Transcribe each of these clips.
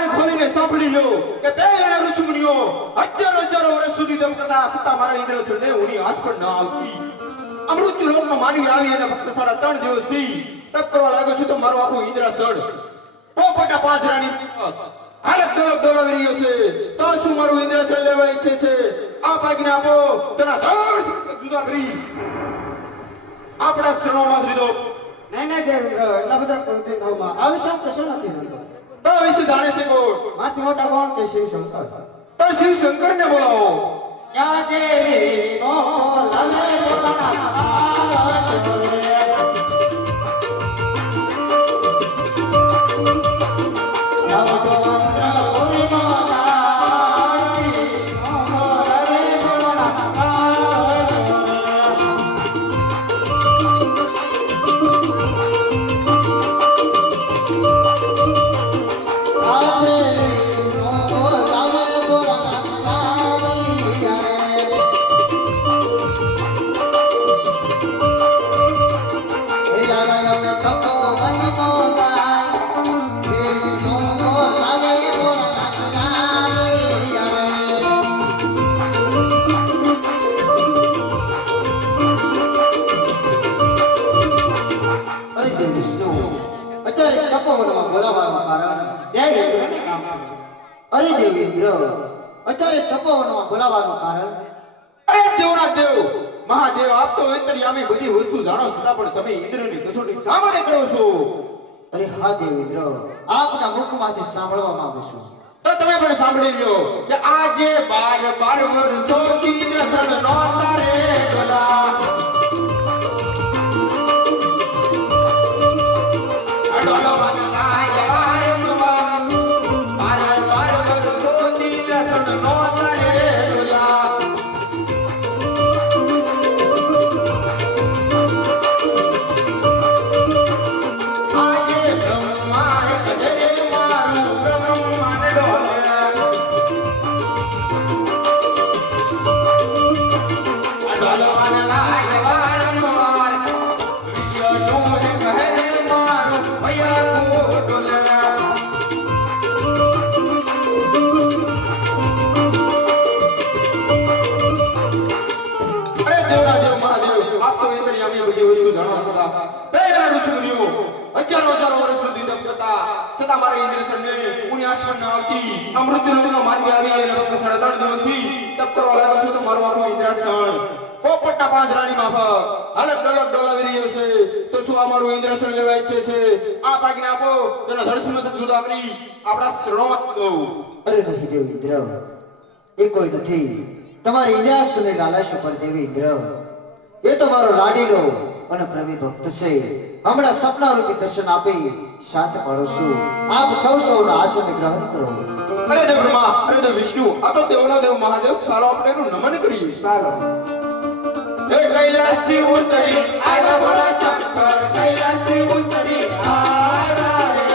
કાન ખોલીને સાંભળી લો કે પહેલા ઋષિમુનિઓ હજારો હજારો વર્ષ સુધી તપ કરતા છતાં મારા ઇન્દ્રસળને ઊની આંચ પણ ન આવતી. અમૃત લોકમાં માનવી આવી અને ફક્ત 3.5 દિવસથી તપ કરવા લાગ્યો છું તો મારું આખું ઇન્દ્રસળ પોપટા પાંજરાની હાલત ડોલાવી રહ્યો છે. તો શું મારું ઇન્દ્રસળ લેવા ઈચ્છે છે? આ આજ્ઞા આપો તેના ધડ જુદા કરી આપણા શરણોમાં દીધો. નહીં દેવ એટલા બધા કૃતિભાવમાં આવશ્યક કશું નથી થતો. તો વિશે જાણે છે કોણ? હાથી મોટા કોણ કે શિવ શંકર? તો શિવ શંકર ને બોલાવો. ક્યાં છે વિષ્ણુ બોલાવે બોલાના અરે દેવેન્દ્ર અત્યારે તપોવનમાં બોલાવવાનું કારણ? અરે દેવના દેવ મહાદેવ આપ તો અંતર્યામી બધી વસ્તુ જાણો છતાં પણ તમે ઇન્દ્રની કસોટી શા માટે કરો છો? અરે હા દેવેન્દ્ર આપના મુખમાંથી સાંભળવા માંગુ છું. તો તમે પણ સાંભળી લો કે આજે 12 વર્ષોથી ઇન્દ્રસળ નો તારે ગલા કોઈ નથી તમારી ઇન્દ્રાસુને લાલાશ ઉપર દેવેન્દ્ર એ તો મારો લાડીલો અને પ્રેમી ભક્ત છે. હમણાં સપના રૂપી દર્શન આપી શાંત પડો છું. આપ સૌના આસન ગ્રહણ કરો. અરે દેવ બ્રહ્મા, અરે દેવ વિષ્ણુ, આ તો દેવનો દેવ મહાદેવ સારો આપણે એનું નમન કરીએ. ચાલો હે કૈલાસથી ઉતરી આવ્યા ભોળા શંકર, કૈલાસથી ઉતરી આવ્યા રે.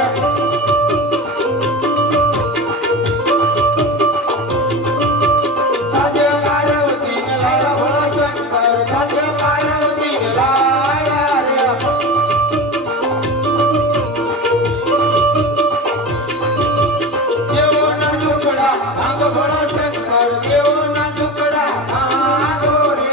સાધ્ય પાર્વતી ને લાયા ભોળા શંકર, સાધ્ય પાર્વતી ને લાયા રે. દેવોના ઝૂંપડા ભાંગ ભોળા શંકર, દેવોના ઝૂંપડા ભાંગો રે.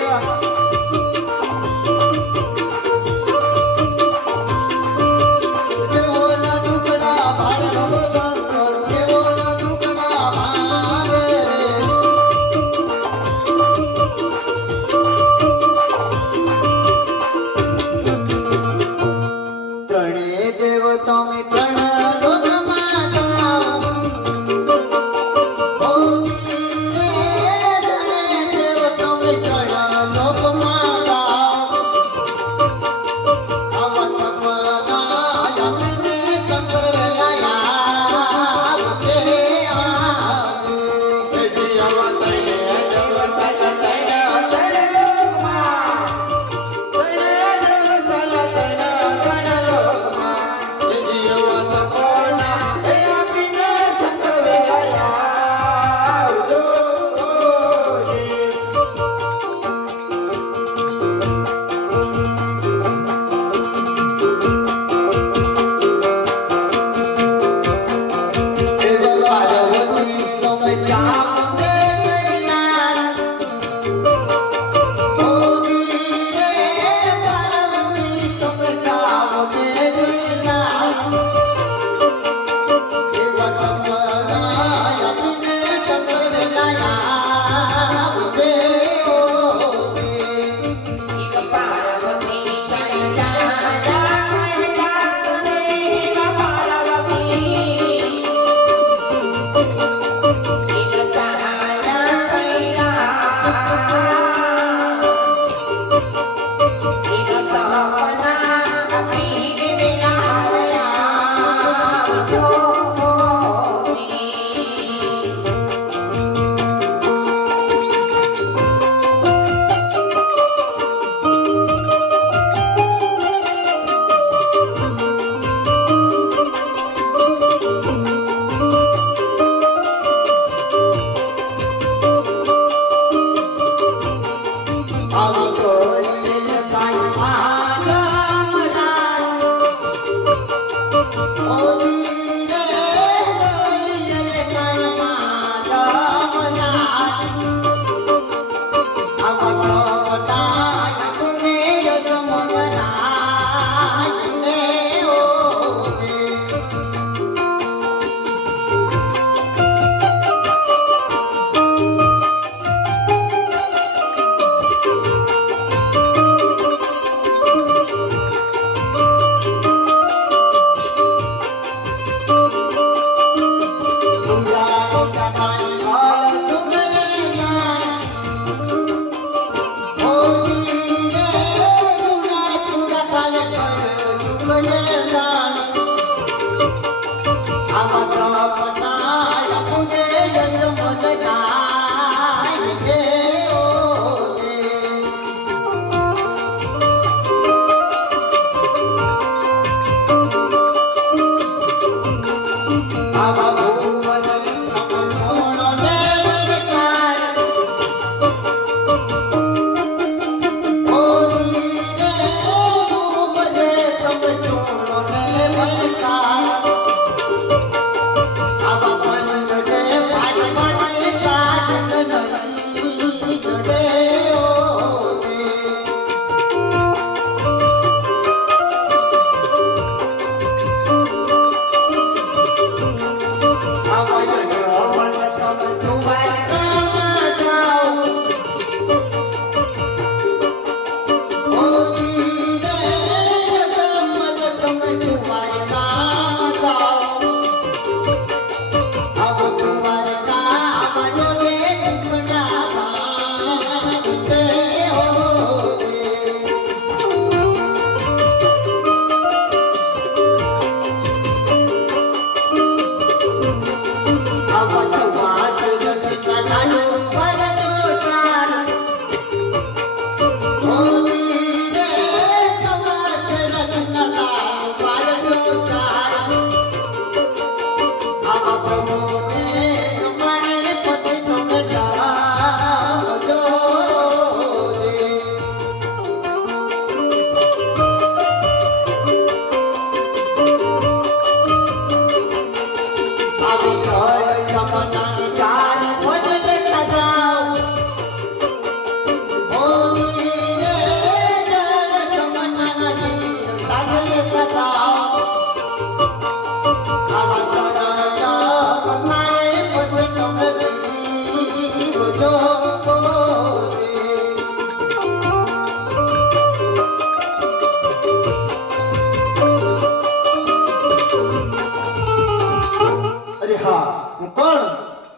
અરે હા હું કોણ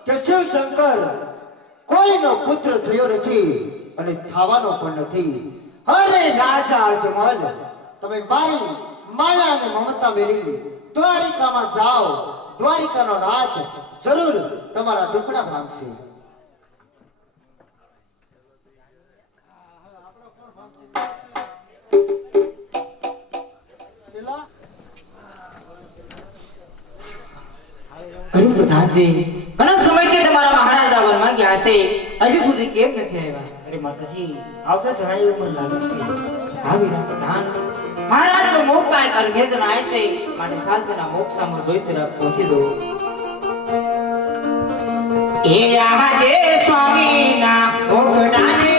કે શિવ શંકર કોઈનો પુત્ર થયો નથી અને થવાનો પણ નથી. અરે રાજા અજમલ, તમે મારી માયા અને મમતા મેળવી દ્વારિકામાં જાઓ. દ્વારિકાનો નાથ જરૂર તમારા દુખડા ભાંગશે. અરે પ્રધાનજી, ઘણા સમયથી તમારા મહારાજા વનમાં ગયા છે, હજુ સુધી કેમ નથી આવ્યા? અરે માતાજી, આવતા સહાય એવું મને લાગે છે. હા વીરા પ્રધાન, મહારાજનો મોક્ષ કાંઈ કરગે જણાય છે, માટે શાંતિના મોક્ષ સામું જોઈ તરફ પહોંચી દો. એ આજે સ્વામીના ભોગડાને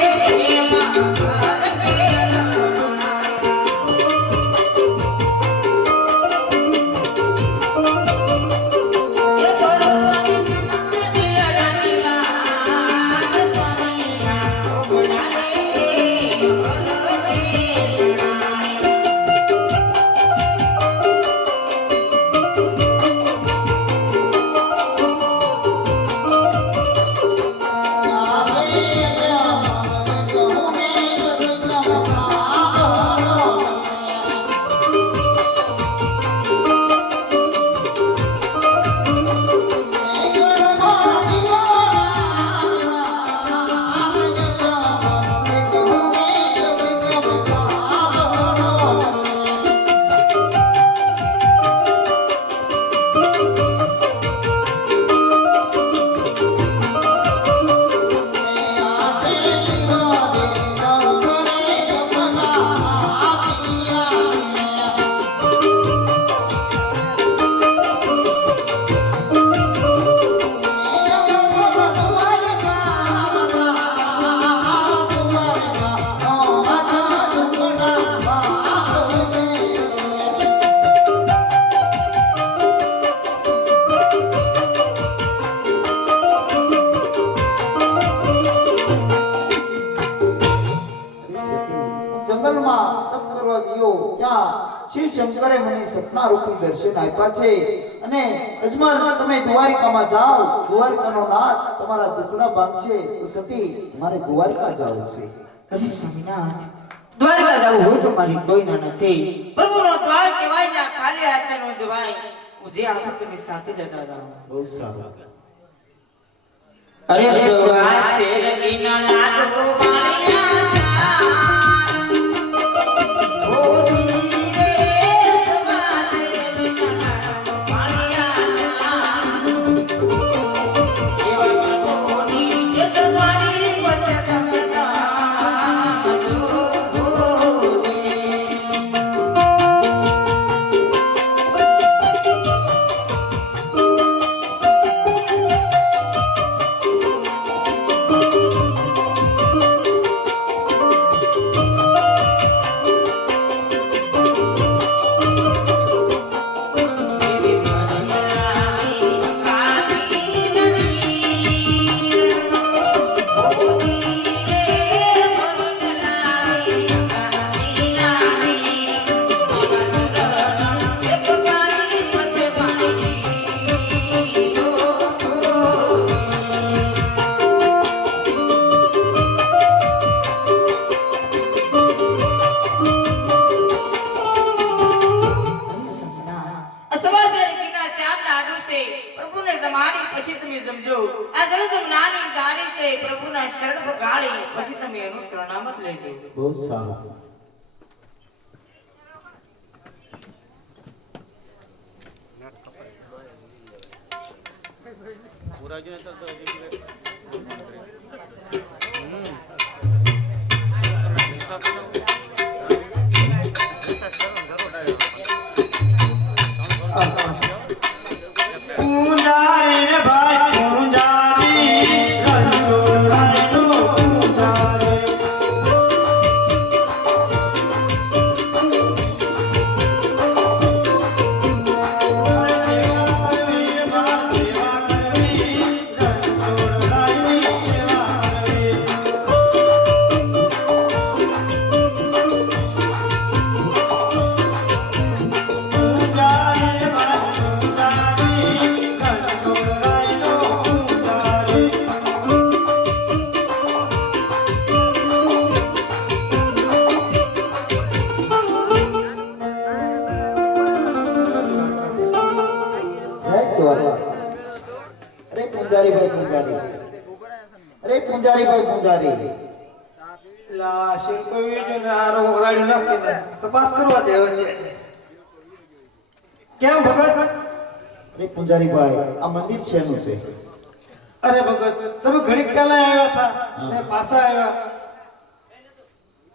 શંકરે મને સપના રૂપી દર્શન આપ્યા છે અને અજમાન તમે દ્વારિકામાં જાઓ, દ્વારિકાનો નાથ તમારા દુખડા ભાંગશે તો સતી મારે દ્વારિકા જવું છે. અરે સ્વામિનાથ, દ્વારકા જવું હોય તો મારી કોઈ ના નથી. પ્રભુનો દ્વાર કહેવાય જા ખાલી હાથે નો જવાય. હું જે આપું તમે સાથે જતા જાઓ. બહુ સારું. અરે સુવાસે રગીના લાડવો વાળિયા ઓ દીરે સુવાસે રગીના લાડવો વાળિયા એવા પ્રભુની જગવાડી વચન પ્રભુના શરણ બગાડી પછી તમે એનું શરણામત લેજો. બહુ સારું. પૂંજારી રે ભાઈ પૂંજારી રણછોડ રાયનો પૂંજારી પૂજારી લા શિલ્પવી જો ને આરો ઓરાડી નાખી તપાસ કરવા દે હવે કેમ ભગત? અરે પૂજારી ભાઈ આ મંદિર શેનું છે? અરે ભગત તમે ઘડીક પહેલા આવ્યા હતા ને પાછા આવ્યા.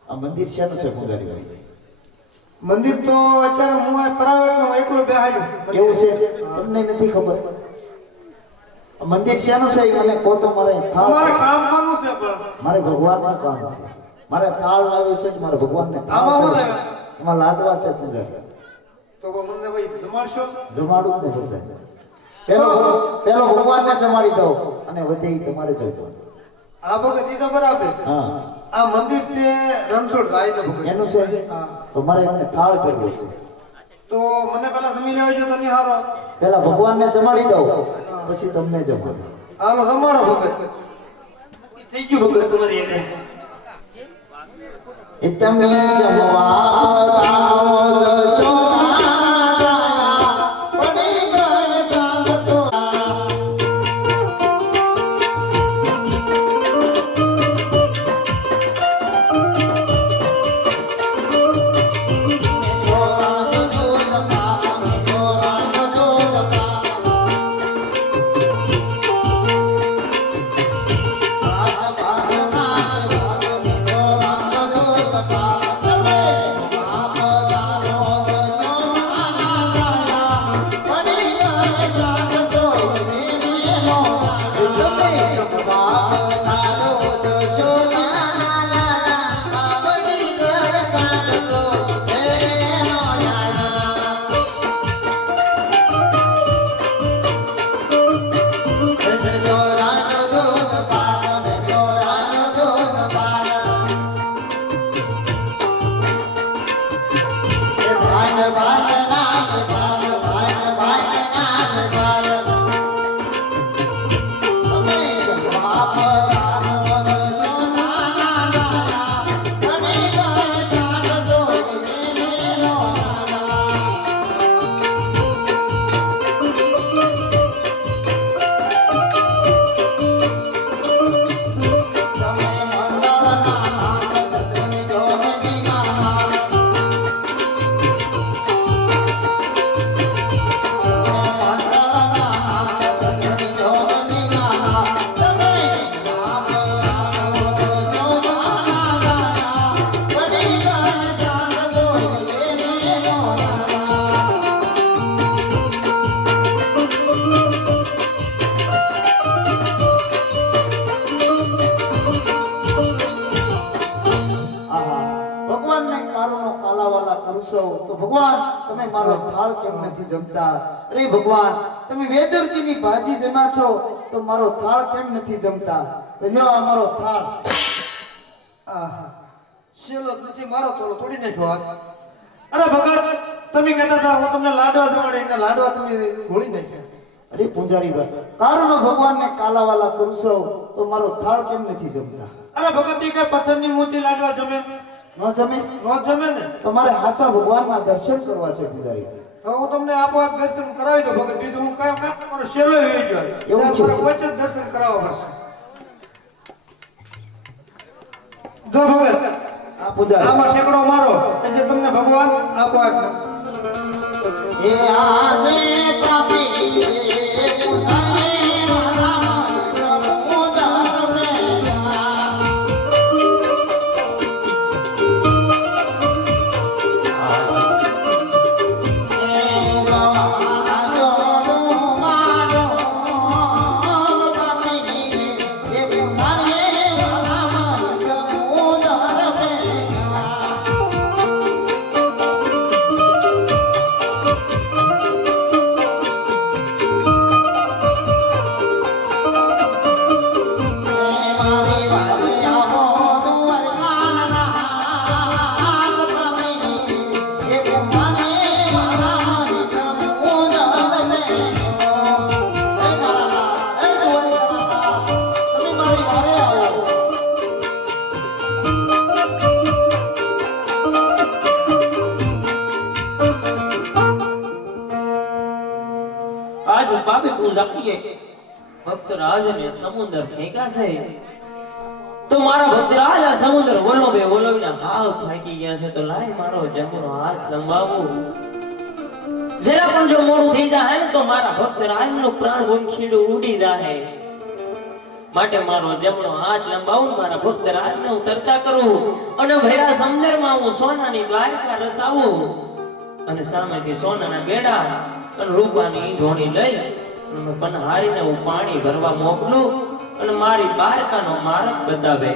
આ મંદિર શેનું છે પૂજારી ભાઈ? મંદિર તો અત્યારે હું આ પ્રાઇવેટમાં એકલો બેહાડ્યો. એવું છે? તમને નથી ખબર આ મંદિર શેનું છે? મને કહો તો મારે તમારે કામ કરવું છે પણ મારે ભગવાનનું કામ છે. મારે થાળ લાવ્યો છે મારે ભગવાનને આમાં શું લાવ્યા? એમાં લાડવા છે પૂજારી. તો મને ભાઈ જમાડશો? જમાડું જ ને બધા. પેલો ભગવાનને જમાડી દો અને વધે તમારે જોજો. આ ભગત ઈ તો બરાબર. હા આ મંદિર છે રણછોડ રાયનો ભગત. એનું છે? તો મારે એમને થાળ કરવો છે. તો મને પેલા જમી લેજો તો નહીં હારો. પેલા ભગવાનને જમાડી દો પછી તમને જમાડો. હાલો જમાડો ભગત. થઈ ગયું ભગત તમારી એને. એ તમે જમવા જશોદા પડી ગયે ચાંદ તો Bye. તમે મારો થાળ કેમ નથી જમતા? અરે ભગવાન, તમે વેદરજીની ભાજી જમા છો તો મારો થાળ કેમ નથી જમતા? તો લ્યો આ મારો થાળ. આહા, શેલો જ નથી, મારો તોલો તોડી નાખ્યો હાથ. અરે ભગત, તમે કહેતા હતા હું તમને લાડવા જમાડે, એના લાડવા તમે ઘોળી નાખ્યા. અરે પૂજારી ભાઈ, કારણો ભગવાનને કાલાવાલા કરું છો તો મારો થાળ કેમ નથી જમતા? અરે ભગત, એ કઈ પથ્થરની મૂર્તિ લાડવા જમે? ન જમે? નો જમે ને. તમારે સાચા ભગવાનના દર્શન કરવા છે પૂજારી. તો હું તમને આપોઆપ દર્શન કરાવી દઉં ભગત. બીજું હું કામ કામ તમારો શેલો વી ગયો. એવું છે? મારે વચ્ચે જ દર્શન કરાવવા પડશે. જો ભગત, આ પૂજારી આમાં ઠેકડો મારો એટલે તમને ભગવાન આપોઆપ. એ આજે પાપી પૂજારી મારા સમુદર મેરા. आज पापी पूजापીએ ભક્તરાજ ને સમુદ્ર ફેંકા છે તો મારા ભક્તરાજ આ સમુદ્ર વલોવે વલોવીને હાવ થાકી ગયા છે તો લાય મારો જમણો હાથ લંબાવું. જરા પણ જો મોડું થઈ જાય ને તો મારા ભક્તરાજ નું પ્રાણ વંખીડું ઉડી જાય. માટે મારો જમણો હાથ લંબાવું, મારા ભક્તરાજ ને હું તરતા કરું અને ભૈરા સમુદ્રમાં હું સોનાની દ્વારકા રસાવું અને સામેથી સોનાના બેડા અને રૂપાની ઢોણી લઈ અને પનહારીને હું પાણી ભરવા મોકલું અને મારી દ્વારકાનો માર્ગ બતાવે.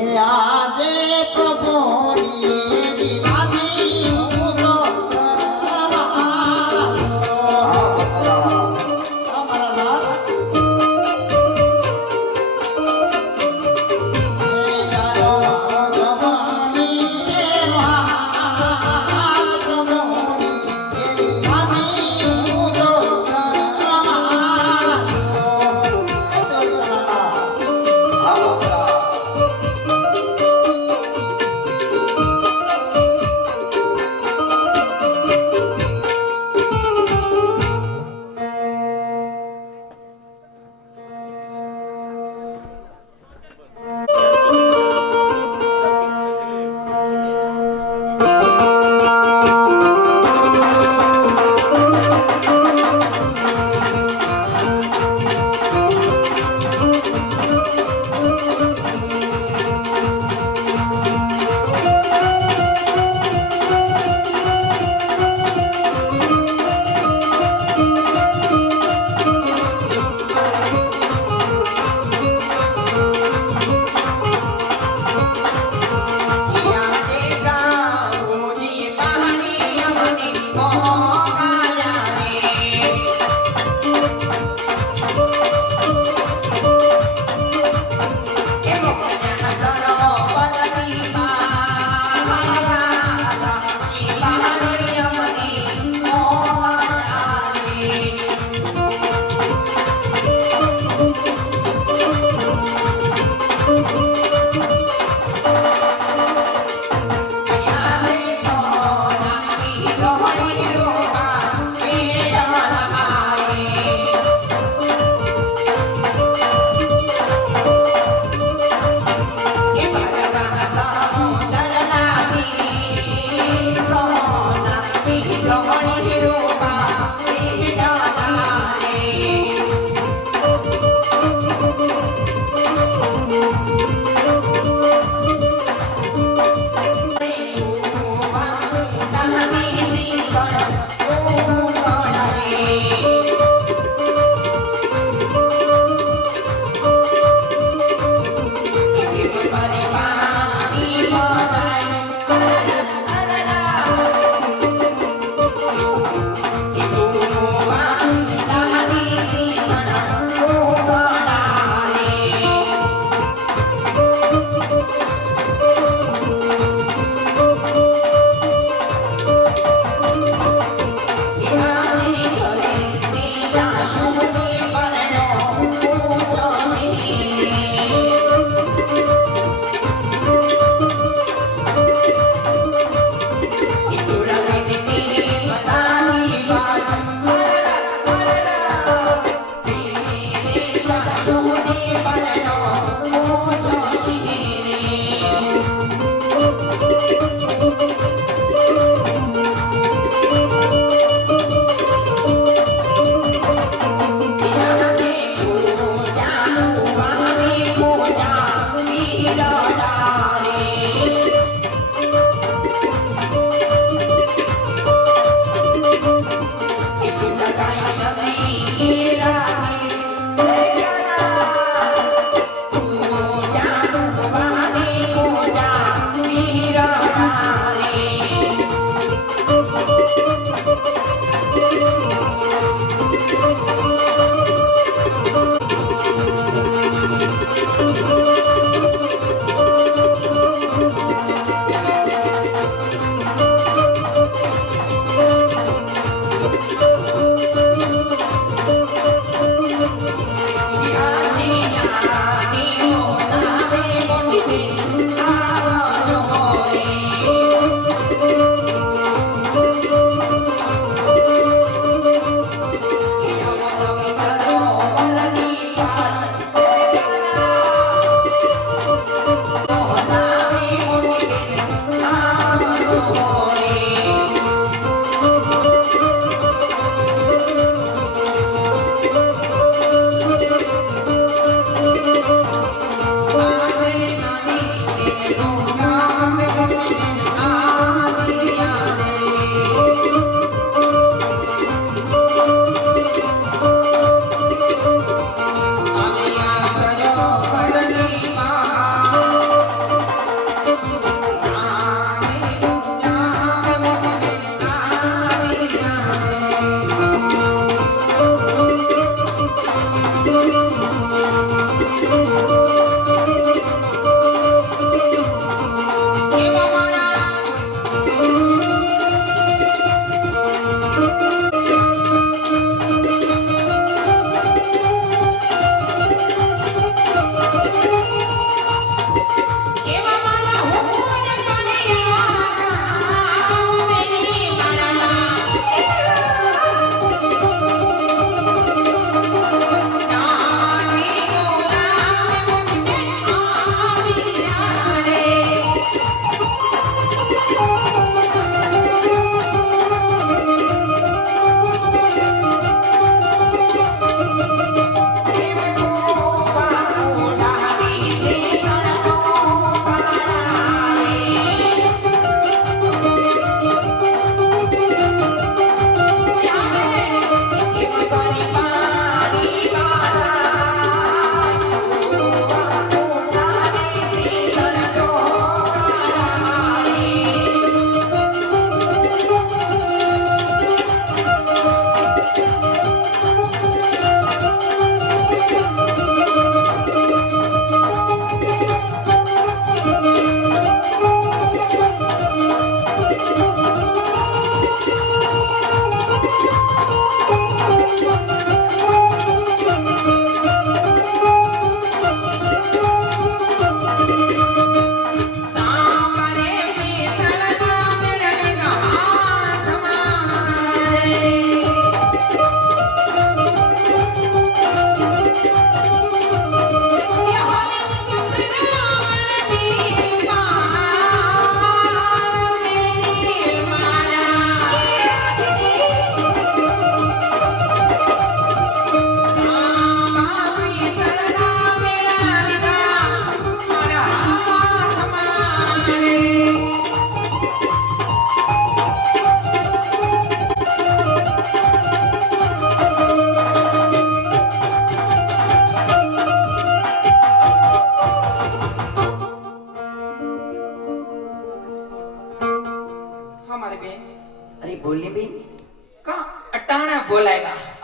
એ આજે પ્રભુની દીવાની હું તો કરવાના. અમારા નાથ એ જાયો જવાની એવા પ્રભુની દીવાની હું તો કરવાના.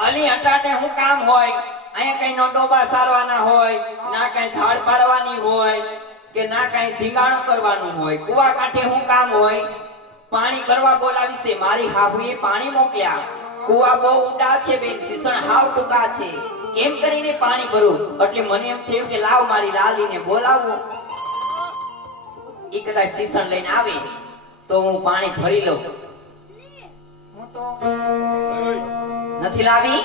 અલી અટાટે હું કામ હોય અહીંયા કઈ નો ડોબા સારવાના હોય ના કઈ ધાડ પાડવાની હોય કે ના કઈ ધીંગાણું કરવાનું હોય કુવા કાંઠે હું કામ હોય પાણી કરવા બોલાવી છે મારી હાહુએ પાણી મોકલ્યા કુવા બહુ ઊંડા છે બેન સીસણ હાવ ટૂંકા છે કેમ કરીને પાણી ભરું એટલે મને એમ થયું કે લાવ મારી લાલીને બોલાવું ઈ કદાચ સીસણ લઈને આવે તો હું પાણી ભરી લઉં હું તો નથી લાવી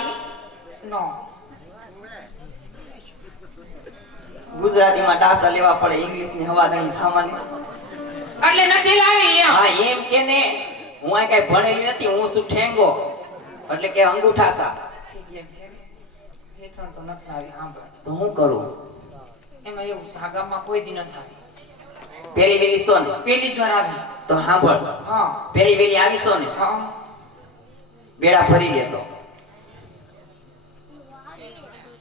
નો ગુજરાતીમાં ડાસા લેવા પડે ઇંગ્લિશ ની હવાદણી થાવાની એટલે નથી લાવી હા એમ કે ને હું આ કઈ ભણેલી નથી હું શું ઠેંગો એટલે કે અંગૂઠાસા હેઠળ તો નથી આવી આંબળા તો હું કરું એમાં એવું છે આ ગામમાં કોઈ દી નથી આવી પેલી વેલી સોન પેલી ચોર આવી તો સાંભળ હા પેલી વેલી આવી સોન હા બેડા ભરી લેતો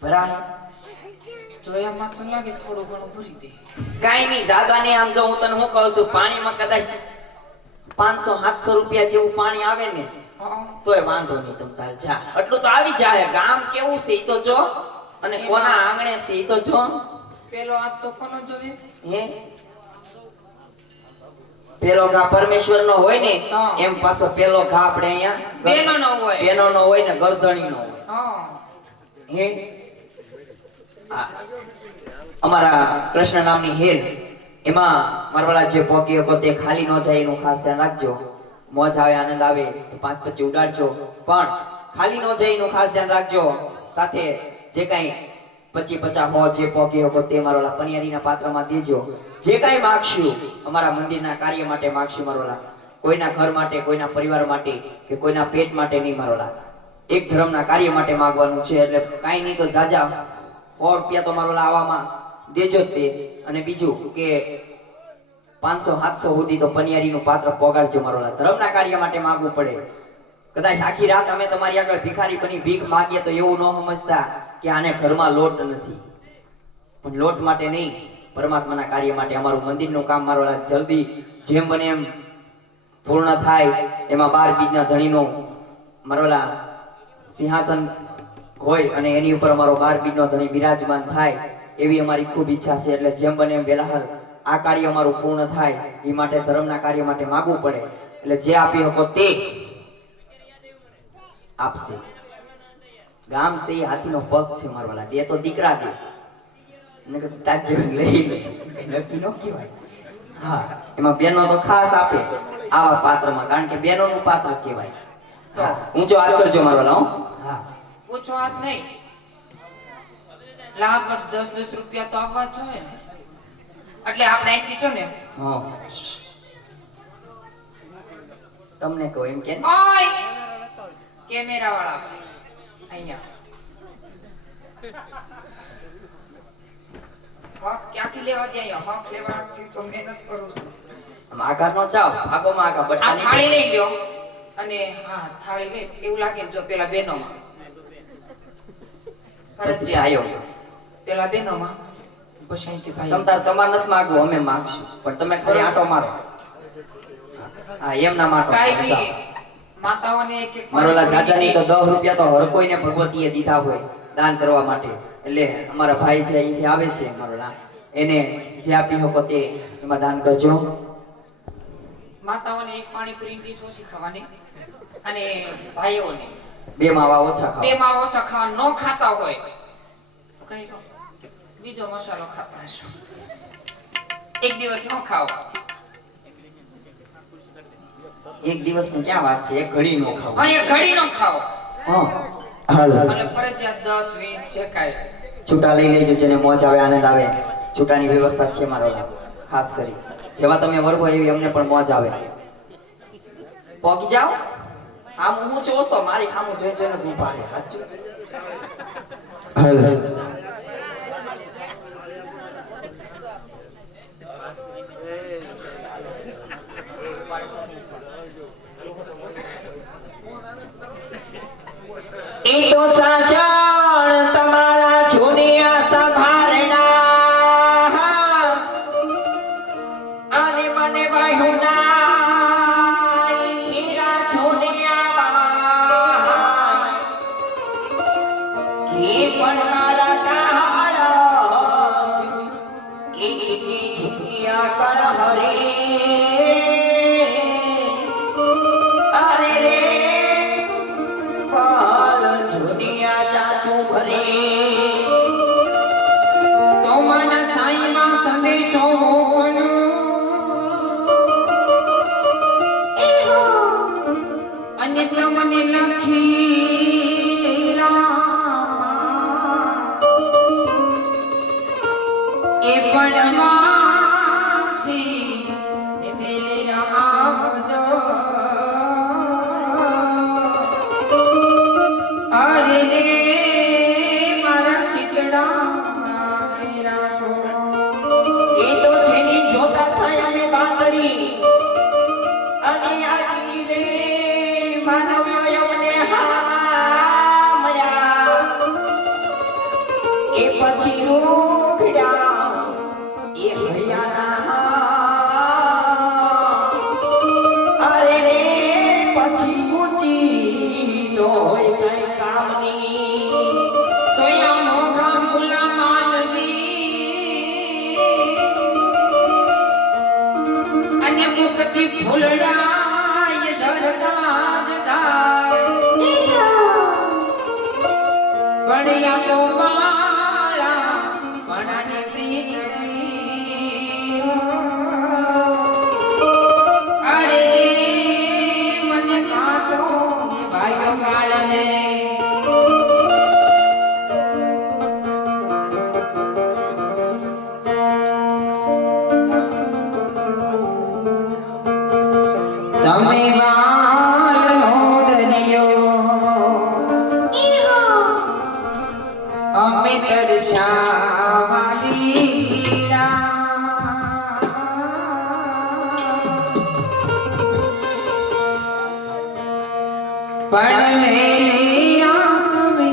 ભરા જોયામાં તો લાગે થોડું ઘણું ભરી દે કાઈ નહીં જાજા ને આમ જો હું તને હું કહું છું પાણીમાં કદાચ 500-700 રૂપિયા જેવું પાણી આવે ને તોય વાંધો નહીં, તમ તાર જા. એટલું તો આવી જાય. ગામ કેવું છે ઈ તો જો, અને કોના આંગણે છે ઈ તો જો. પેલો હાથ તો કોનો જોવે? હે પેલો ઘા પરમેશ્વર નો હોય ને, હા. એમ પાછો પેલો ઘા આપણે અહીંયા બેનોનો હોય. બેનોનો હોય ને ગરદણી નો હોય. હા. હે આ અમારા કૃષ્ણ નામની હેલ, એમાં મારવાલા જે પોકી હતો તે ખાલી ન જાય એનું ખાસ ધ્યાન રાખજો. મોજ આવે આનંદ આવે તો 5-25 ઉડાડજો, પણ ખાલી ન જાય એનું ખાસ ધ્યાન રાખજો. સાથે જે કાંઈ 25-50 જે પોકી હતો તે મારવાલા પનિયારીના પાત્રમાં દેજો. જે કાંઈ માગશું અમારા મંદિરના કાર્ય માટે માગશું મારવાલા, કોઈના ઘર માટે, કોઈના પરિવાર માટે કે કોઈના પેટ માટે નહીં મારવાલા, એક ધર્મના કાર્ય માટે માંગવાનું છે. એટલે કાંઈ નહીં તો જાજા 100 રૂપિયા તો મારો લાવવામાં દેજો જ તે. અને બીજું કે 500-700 સુધી તો પનિયારીનું પાત્ર પોગાડજો મારો લા. ધર્મના કાર્ય માટે માંગવું પડે. કદાચ આખી રાત અમે તમારી આગળ ભિખારી બની ભીખ માંગીએ તો એવું ન સમજતા કે આને ઘરમાં લોટ નથી, પણ લોટ માટે નહીં, પરમાત્માના કાર્ય માટે. અમારું મંદિરનું કામ મારો લા જલ્દી જેમ બને એમ પૂર્ણ થાય. એમાં 12 બીજના ધણીનું મારો લા સિંહાસન હોય અને એની ઉપર અમારો 12 બીજનો ધણી બિરાજમાન થાય એવી અમારી ખૂબ ઈચ્છા છે. એટલે જેમ બને એમ વહેલા આ કાર્ય અમારું પૂર્ણ થાય એ માટે ધર્મના કાર્ય માટે માંગવું પડે. એટલે જે આપી શકો તે આપશે. ગામ છે એ હાથીનો પગ છે મારવાલા, દે તો દીકરા દે, એને કે તાર જીવન લઈ લે, નક્કી ન કહેવાય. હા, એમાં બેનો તો ખાસ આપે આવા પાત્રમાં, કારણ કે બેનોનું પાત્ર કહેવાય. હા, ઊંચો હાથ કરજો મારવાલા. હો હા, ઓછો હાથ નહીં, લાખ 10-10 રૂપિયા તો આપવા જ જોઈએ ને. એટલે આપણે અહીંથી છો ને, હા તમને કહું એમ કે ઓય કેમેરા વાળા અહીંયા હક ક્યાંથી લેવા દે? અહીંયા હક લેવાથી તો મહેનત કરું છું. આમ આઘાર નો ચાવ, ભાગોમાં આઘા આ બટાની થાળી લઈ લ્યો, અને હા થાળી લઈ, એવું લાગે ને જો પેલા બેનોમાં પછી આયો. પેલા બેનોમાં પછી અહીંથી ભાઈ તમ તાર તમાર નથી માંગવું, અમે માંગશું, પણ તમે ખાલી આટો મારો. હા, એમ ના માટો કાઈ નહીં, માતાઓને એક એક મારોલા ચાચાની તો 10 રૂપિયા તો હર કોઈને ભગવતીએ દીધા હોય દાન કરવા માટે. એટલે અમારા ભાઈ છે અહીંથી આવે છે મારોલા, એને જે આપી શકો તે એમાં દાન કરજો. માતાઓને એક પાણીપુરીની ડીશ ઓછી ખાવાની, અને ભાઈઓને 2 માવા ઓછા ખાઓ. 2 માં ઓછા ખાવા. ન ખાતા હોય કઈ લો, બીજો મસાલો ખાતા હશો, એક દિવસ ન ખાઓ. એક દિવસની ક્યાં વાત છે, એક ઘડી નો ખાવ. હા, એક ઘડી ન ખાઓ, હા, હાલ અને ફરજિયાત 10-20 જે કાંઈ. છૂટા લઈ લેજો, જેને મોજ આવે આનંદ આવે. છૂટાની વ્યવસ્થા છે મારોલા, ખાસ કરી જેવા તમે વર્ગો એવી અમને પણ મોજ આવે. પોગી જાઓ. આમ હું જોશો મારી સામું જોઈ જોઈને જ ઊભા રહે. સાચું. ઈ તો સાચણ તમારા જુનિયા સંભારણા, અને મને વાહુ ના હીરા જુનિયા કે પણ મારા કાળા એક જુનિયા કળ હરે. અરે રે પાલ જુનિયા ચાચું ભરે તો મન સાઈમાં સંદેશો મોકલું. અને તમને લખી એ પણ વાંચી ને મેલે આવજો. અરે રે મારા ચિતડા કેરા છો. એ તો જેની જોતા થાય અમે બાંધડી, અને આજી રે માનવ્યો અમને હામળ્યા. એ પછી ઉખડ્યા એ હૈયાના. અરે રે પછી ઊંચી પછી ફૂલડાય ઝરતા જ જાય પડ્યા તો માળા પડાને પ્રીતની અરે મને કાંટો ને ભાગ્ય કાળ છે તમે વાલનો દરિયો અમે તરસાવાલીડા પણ લેલા તમે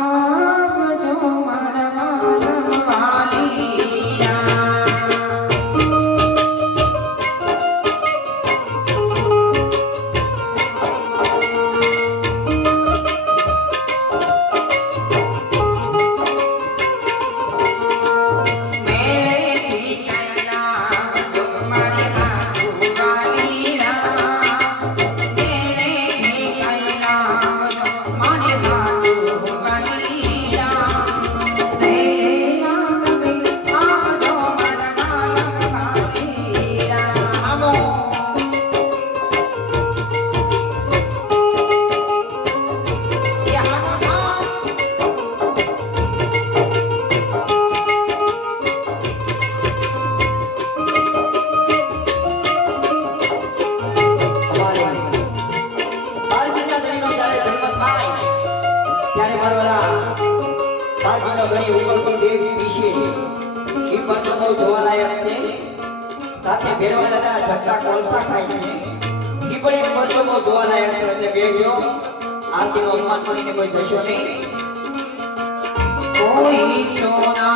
આવજો મારા વાલીડા ત્યારે મારવાલા બારગીનો ઘણી ઉપરથી દેવી વિશે એ પણ બહુ જોવાલાયક છે સાથે ભેરવા દાદા જગતા કોલસા ખાય છે એ પણ એક પણ બહુ જોવાલાયક છે એટલે બેજો આરતીનું અપમાન કરીને કોઈ જશો નહીં કોઈ સોના